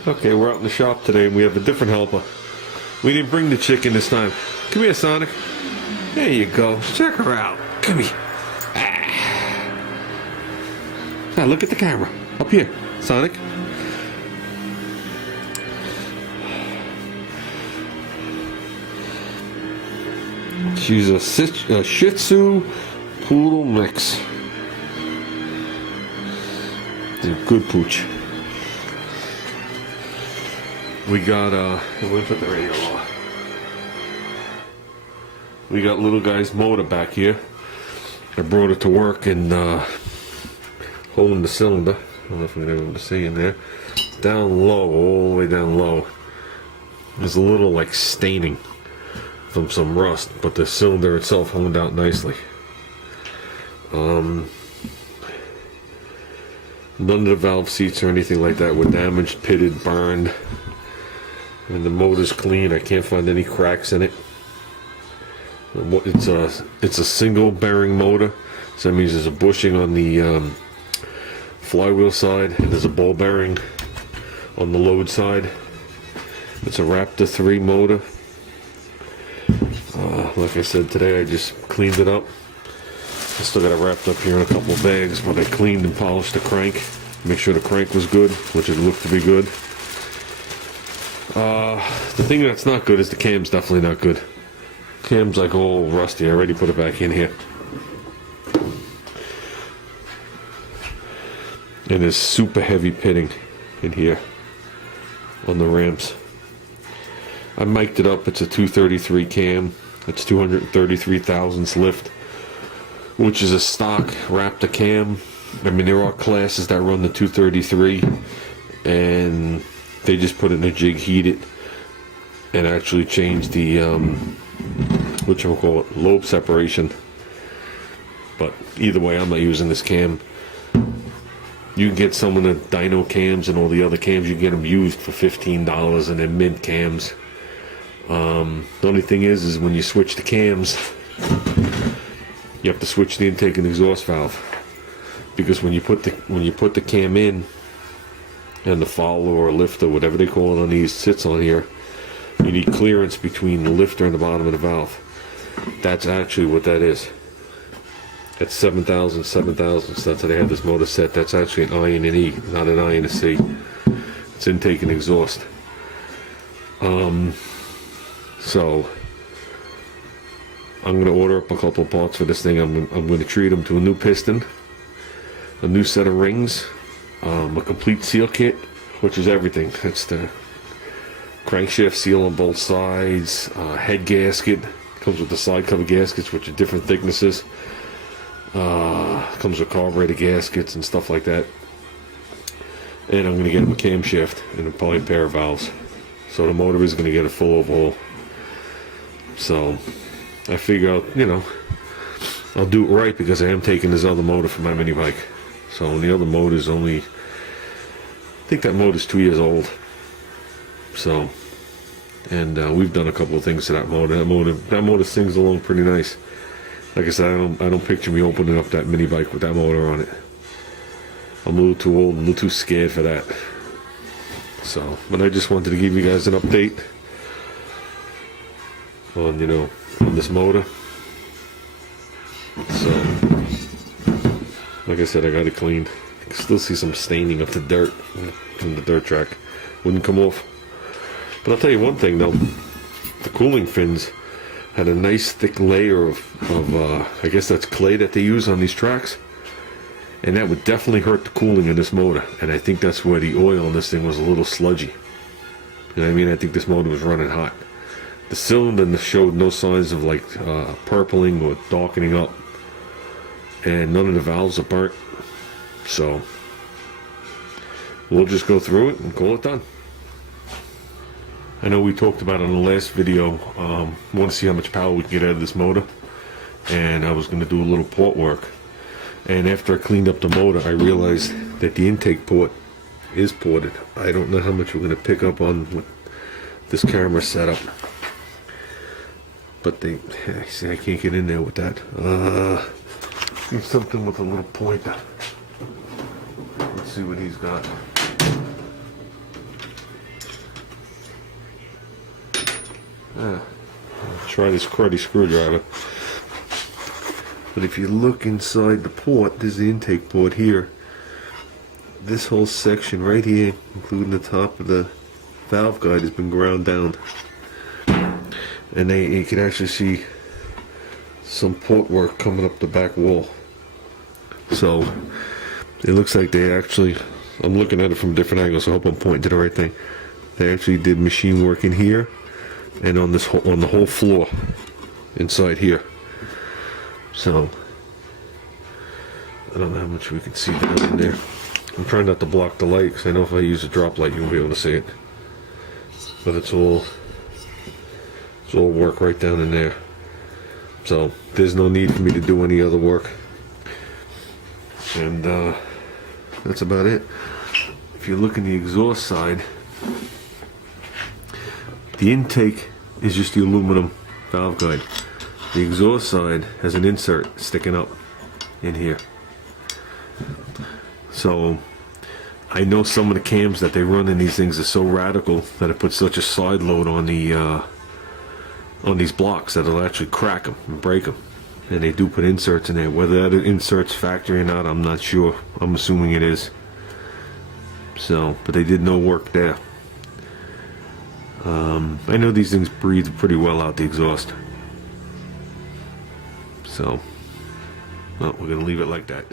Okay, we're out in the shop today and we have a different helper. We didn't bring the chicken this time. Come here, Sonic. There you go. Check her out. Come here. Now look at the camera. Up here, Sonic. She's a Shih Tzu Poodle mix. She's a good pooch. We got we'll put the radio on. We got little guy's motor back here. I brought it to work and holding the cylinder. I don't know if we're gonna be able to see in there. Down low, all the way down low. There's a little like staining from some rust, but the cylinder itself honed out nicely. None of the valve seats or anything like that were damaged, pitted, burned. And the motor's clean. I can't find any cracks in it. It's a single bearing motor, so that means there's a bushing on the flywheel side, and there's a ball bearing on the load side. It's a Raptor 3 motor. Like I said, today I just cleaned it up. I still got it wrapped up here in a couple of bags, but I cleaned and polished the crank. Make sure the crank was good, which it looked to be good. The thing that's not good is the cam's definitely not good. Cam's like all rusty. I already put it back in here. And there's super heavy pitting in here on the ramps. I mic'd it up. It's a 233 cam. It's 233 thousandths lift, which is a stock Raptor cam. I mean, there are classes that run the 233, and they just put it in a jig, heat it, and actually change the whatchamacallit, lobe separation. But either way, I'm not using this cam. You can get some of the dyno cams and all the other cams. You can get them used for $15, and they're mint cams. The only thing is when you switch the cams, you have to switch the intake and exhaust valve, because when you put the cam in, and the follower or lifter, whatever they call it on these, sits on here, you need clearance between the lifter and the bottom of the valve. That's actually what that is. That's 7,000 7,000. So that's how they have this motor set. That's actually an I and an E, not an I and a C. It's intake and exhaust. So I'm going to order up a couple of parts for this thing. I'm going to treat them to a new piston, a new set of rings, a complete seal kit, which is everything. It's the crankshaft seal on both sides, head gasket. Comes with the side cover gaskets, which are different thicknesses. Comes with carburetor gaskets and stuff like that. And I'm going to get him a camshaft and probably a pair of valves. So the motor is going to get a full overhaul. So I figure out, I'll do it right, because I am taking this other motor for my mini bike. So the other motor is only, I think that motor's 2 years old. So, and we've done a couple of things to that motor. That motor sings along pretty nice. Like I said, I don't picture me opening up that mini bike with that motor on it. I'm a little too old, a little too scared for that. So, but I just wanted to give you guys an update on, on this motor. So, like I said, I got it cleaned. I can still see some staining of the dirt from the dirt track. Wouldn't come off. But I'll tell you one thing though, the cooling fins had a nice thick layer of I guess that's clay that they use on these tracks, and that would definitely hurt the cooling of this motor. And I think that's where the oil in this thing was a little sludgy. You know what I mean? I think this motor was running hot. The cylinder showed no signs of like purpling or darkening up, and none of the valves are burnt. So we'll just go through it and call it done. I know we talked about it in the last video. Want to see how much power we can get out of this motor, and I was going to do a little port work. And after I cleaned up the motor, I realized that the intake port is ported. I don't know how much we're going to pick up on with this camera setup, but see, I can't get in there with that. Need something with a little pointer. Let's see what he's got. Try this cruddy screwdriver. But if you look inside the port, there's the intake port here. This whole section right here, including the top of the valve guide, has been ground down. And you can actually see some port work coming up the back wall. So it looks like they actually, I'm looking at it from different angles, so I hope I'm pointing to the right thing. They actually did machine work in here and on this on the whole floor inside here. So I don't know how much we can see down in there. I'm trying not to block the light because I know if I use a drop light you won't be able to see it. But it's all work right down in there. So there's no need for me to do any other work. And that's about it. If you look in the exhaust side, the intake is just the aluminum valve guide. The exhaust side has an insert sticking up in here. So I know some of the cams that they run in these things are so radical that it puts such a side load on these blocks that it'll actually crack them and break them. And they do put inserts in there. Whether that insert's factory or not, I'm not sure. I'm assuming it is. So, but they did no work there. I know these things breathe pretty well out the exhaust. So, well, we're going to leave it like that.